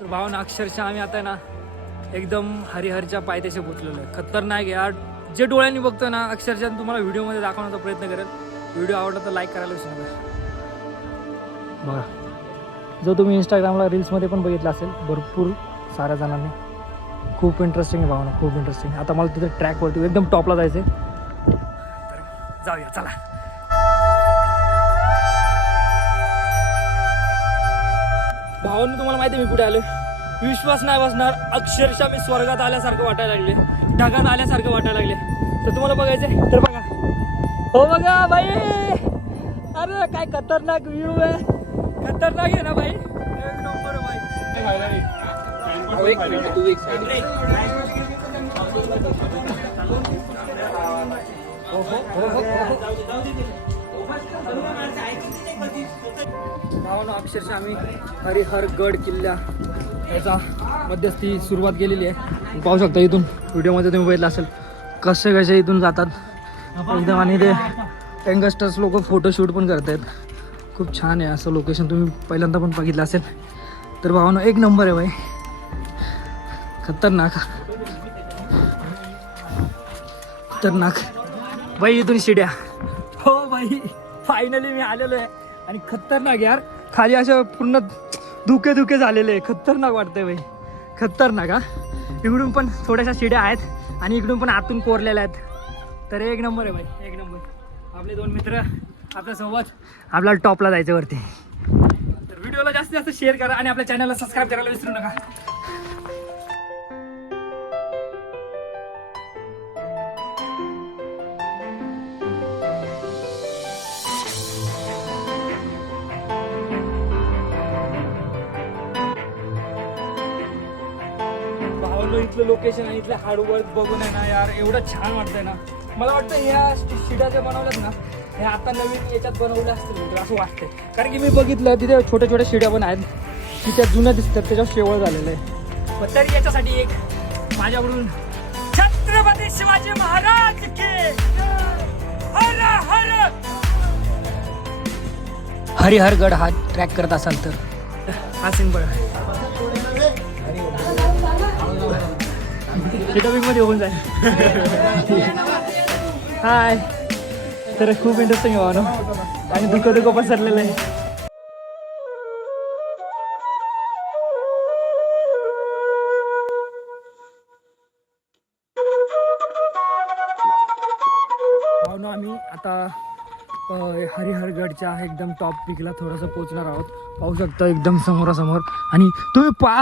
तर भावना अक्षरशः आम्ही आता ना एकदम हरिहरच्या पायथ्याशी पोचलेलो आहे. खतरनाक यार. जे डोळ्यांनी बघतो ना अक्षरशः तुम्हाला व्हिडिओमध्ये दाखवण्याचा प्रयत्न करेल. व्हिडिओ आवडला तर लाईक करायला विसरू नका. बघा. जो तुम्ही इंस्टाग्रामला रील्समध्ये पण बघितला असेल भरपूर साऱ्या जणांनी. खूप इंटरेस्टिंग आहे भावना खूप इंटरेस्टिंग आता मला तिथे ट्रॅकवरती एकदम टॉपला जायचं आहे तर जाऊया चला. भावांनी तुम्हाला माहिती आहे मी कुठे आलो विश्वास नाही बसणार. अक्षरशः मी स्वर्गात आल्यासारखं वाटायला लागले. ढगात आल्यासारखं वाटायला लागले. तर तुम्हाला बघायचंय तर बघा. हो बघा बाई! अरे काय खतरनाक व्ह्यू आहे. खतरनाक आहे ना बाई? एक नंबर भावानं अक्षरशः आम्ही हरिहर गड किल्ला याचा मध्यस्थी सुरुवात केलेली आहे. पाहू शकता इथून व्हिडिओमध्ये तुम्ही बघितलं असेल कसे कसे इथून जातात. एकदम आणि ते यंगस्टर्स लोक फोटोशूट पण करत आहेत खूप छान आहे असं लोकेशन तुम्ही पहिल्यांदा पण बघितलं असेल. तर भावानं एक नंबर आहे बाई खतरनाक. खतरनाक. बाई इथून शिड्या. हो बाई फायनली मी आलेलो आहे. आणि खतरनाक यार. खाली असं पूर्ण धुके धुके झालेले आहे खतरनाक वाटतंय बाई. खतरनाक हा. इकडून पण थोड्याशा शिड्या आहेत आणि इकडून पण आतून कोरलेल्या आहेत. तर एक नंबर आहे बाई एक नंबर. आपले दोन मित्र आपल्यासोबत आपल्याला टॉपला जायचं वरती. तर व्हिडिओला जास्तीत जास्त शेअर करा आणि आपल्या चॅनलला सबस्क्राईब करायला विसरू नका. भावलो इथलं लोकेशन आणि इथलं हार्डवर्क बघून आहे ना यार एवढं छान वाटतंय ना. मला वाटतं ह्या शिड्या ज्या बनवल्यात ना हे आता नवीन याच्यात बनवल्या असतील मित्र, असं वाटतंय. कारण की मी बघितलं तिथे छोट्या छोट्या शिड्या पण आहेत. की त्या जुन्या दिसतात त्याच्यावर शेवळ झालेलं आहे. पण तरी याच्यासाठी एक माझ्याकडून छत्रपती शिवाजी महाराज के हर हर! हरिहरगड हा ट्रॅक करत असाल तर. हा सीन बघा मध्ये होऊन जाईल हाय तर खूप इंटरेस्टिंग आहे भावनो आणि दुःख दुःख पसरलेलं आहे भावनो आम्ही आता अ, हरिहरगडच्या एकदम टॉप पिकला थोडंसं पोचणार आहोत. पाहू शकता एकदम समोरासमोर. आणि तुम्ही पा